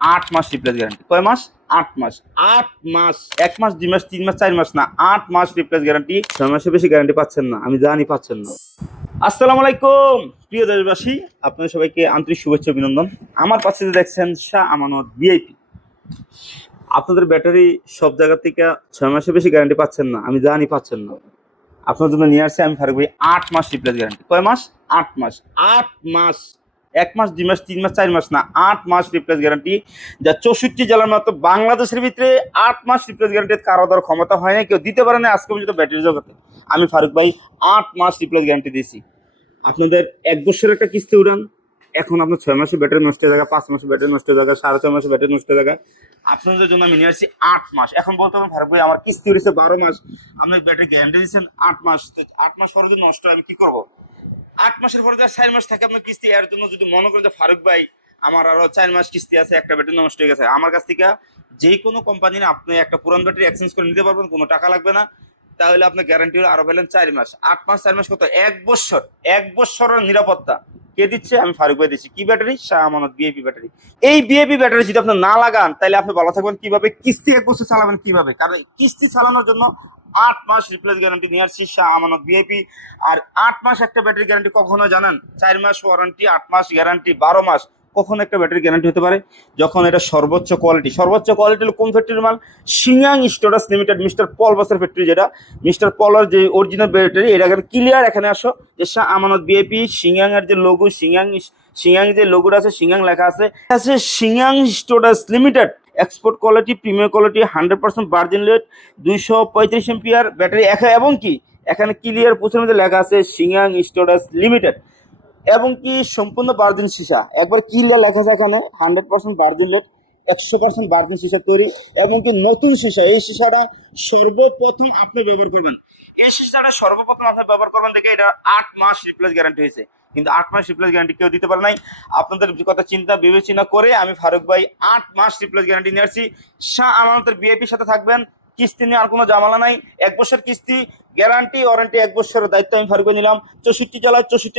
8 মাস replace guarantee. কয় মাস? 8 মাস। 8 মাস, 1 মাস 2 মাস 3 মাস 4 মাস না, 8 মাস replace guarantee. 6 মাসের বেশি গ্যারান্টি পাচ্ছেন না, আমি জানি পাচ্ছেন না। আসসালামু আলাইকুম প্রিয় দেশবাসী, আপনাদের সবাইকে আন্তরিক শুভেচ্ছা অভিনন্দন। আমার পাশে যে দেখছেন শাহ আমানত ভিআইপি। আপনাদের ব্যাটারি সব জায়গা থেকে 6 মাসের বেশি গ্যারান্টি পাচ্ছেন না, আমি জানি পাচ্ছেন না। আপনার জন্য নিয়ে আসছে আমি ফারুক ভাই 8 মাস রিপ্লেস গ্যারান্টি। কয় মাস? 8 মাস। 8 মাস, 1 মাস 2 মাস 3 মাস 4 মাস না, 8 মাস রিপ্লেস গ্যারান্টি। যা 64 জেলার মতো বাংলাদেশের ভিতরে 8 মাস রিপ্লেস গ্যারান্টি কারো দেওয়ার ক্ষমতা হয় না, কেউ দিতে পারে না আজকে পর্যন্ত ব্যাটারি জগতে। আমি ফারুক ভাই 8 মাস রিপ্লেস গ্যারান্টি দিয়েছি। আপনাদের 1 বছরের একটা কিস্তি উড়ান, এখন আপনার 6 মাসে ব্যাটারি নষ্ট হয়ে যাবে, 5 মাসে ব্যাটারি নষ্ট হয়ে যাবে, 6.5 মাসে ব্যাটারি নষ্ট হয়ে যাবে। আপনাদের জন্য আমি নিয়ে আসছি 8 মাস। এখন বলতে পারেন ফারুক ভাই আমার কিস্তি উঠেছে 12 মাস, আপনি ব্যাটারি গ্যারান্টি দিচ্ছেন 8 মাস, তো 8 মাস পরে যদি নষ্ট হয় আমি কি করবো? 8 মাসের পরে 4 মাস থাকে আপনার কিস্তি। এর জন্য যদি মনে করেন যে ফারুক ভাই আমার আরো 4 মাস কিস্তি আছে, একটা ব্যাটারি নষ্ট হয়ে গেছে, আমার কাছ থেকে যে কোনো কোম্পানির আপনি একটা পুরান ব্যাটারি এক্সচেঞ্জ করে নিতে পারবেন, কোনো টাকা লাগবে না। তাহলে আপনার গ্যারান্টি হলো আরো পেলেন 4 মাস। 8 মাস 4 মাস কত? 1 বছর। 1 বছরের নিরাপত্তা কে দিচ্ছে? আমি ফারুক ভাই দিচ্ছি। কি battery? Shah Amanat VIP battery. এই ভিআইপি ব্যাটারি যদি আপনি না লাগান তাহলে আপনি ভালো থাকবেন কিভাবে? কিস্তি 1 বছর চালাবেন কিভাবে? কারণ কিস্তি চালানোর জন্য 8 মাস রিপ্লেস গ্যারান্টি নিয়ে আসছি শাহ আমানত ভিআইপি। আর 8 মাস একটা ব্যাটারি গ্যারান্টি কখনো জানেন? 4 মাস ওয়ারেন্টি, 8 মাস গ্যারান্টি, 12 মাস। কখন একটা ব্যাটারি গ্যারান্টি হতে পারে? যখন এটা সর্বোচ্চ কোয়ালিটি। সর্বোচ্চ কোয়ালিটি হলো কোন ফ্যাক্টরির মাল? সিঙ্গাং স্টোরেজ লিমিটেড, মিস্টার পল বাসের ফ্যাক্টরি, যেটা মিস্টার পলের যে অরিজিনাল ব্যাটারি। এটা এখানে ক্লিয়ার এখানে আসো যে শাহ আমানত ভিআইপি সিঙ্গাং এর যে লোগো, সিঙ্গাং যে লোগোটা আছে, সিঙ্গাং লেখা আছে সিঙ্গাং storage limited. Export quality, premium quality, 100% virgin lead, 235 ampere battery. এবং কি এখানে ক্লিয়ার পোস্টের মধ্যে লেখা আছে সিঙ্গাং স্টোরেজ লিমিটেড, এবং কি সম্পূর্ণ ভার্জিন সীসা। একবার ক্লিয়ার লেখা আছে এখানে 100% ভার্জিন লেড, 100% ভার্জিন সীসা তৈরি, এবং কি নতুন সীসা। এই সীসাটা সর্বপ্রথম আপনি ব্যবহার করবেন, এই সীসাটা সর্বপ্রথম আপনি ব্যবহার করবেন দেখে এটা 8 মাস রিপ্লেস গ্যারান্টি হয়েছে। কিন্তু 8 মাস রিপ্লেস গ্যারান্টি কেউ দিতে পারে নাই। আপনাদের কথা চিন্তা বিবেচনা করে আমি ফারুক ভাই 8 মাস রিপ্লেস গ্যারান্টি নিয়ে আসছি। শাহ আমানতের ভিআইপির সাথে থাকবেন, কিস্তি নিয়ে আর কোনো ঝামেলা নাই। 1 বছর কিস্তি, গ্যারান্টি ওয়ারেন্টি, 1 বছরের দায়িত্ব আমি ফারুক ভাই নিলাম। 64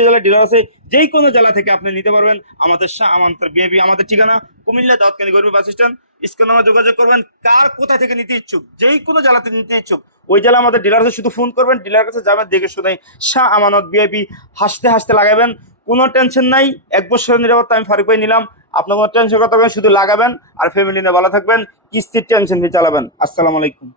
জেলায় ডিলার আছে, যেই কোনো জেলা থেকে আপনি নিতে পারবেন আমাদের শাহ আমানতের ভিআইপি। আমাদের ঠিকানা কুমিল্লা দাউদকান্দি গরবি বাস স্ট্যান্ড। স্ক্রিনে নাম্বার যোগাযোগ করবেন। কার কোথায় থেকে নিতে ইচ্ছুক, যেই কোনো জেলাতে নিতে ইচ্ছুক, ওই জেলা আমাদের ডিলার আছে, শুধু ফোন করবেন, ডিলার কাছে যাবেন, দেখে শুনে শাহ আমানত ভিআইপি হাসতে হাসতে লাগাবেন। কোনো টেনশন নাই, 1 বছরের নিরাপত্তা আমি ফারুক ভাই নিলাম। আপনার কোনো টেনশন করতে হবে, শুধু লাগাবেন আর ফ্যামিলি নিয়ে ভালো থাকবেন, কিস্তির টেনশন নিয়ে চালাবেন। আসসালামু আলাইকুম।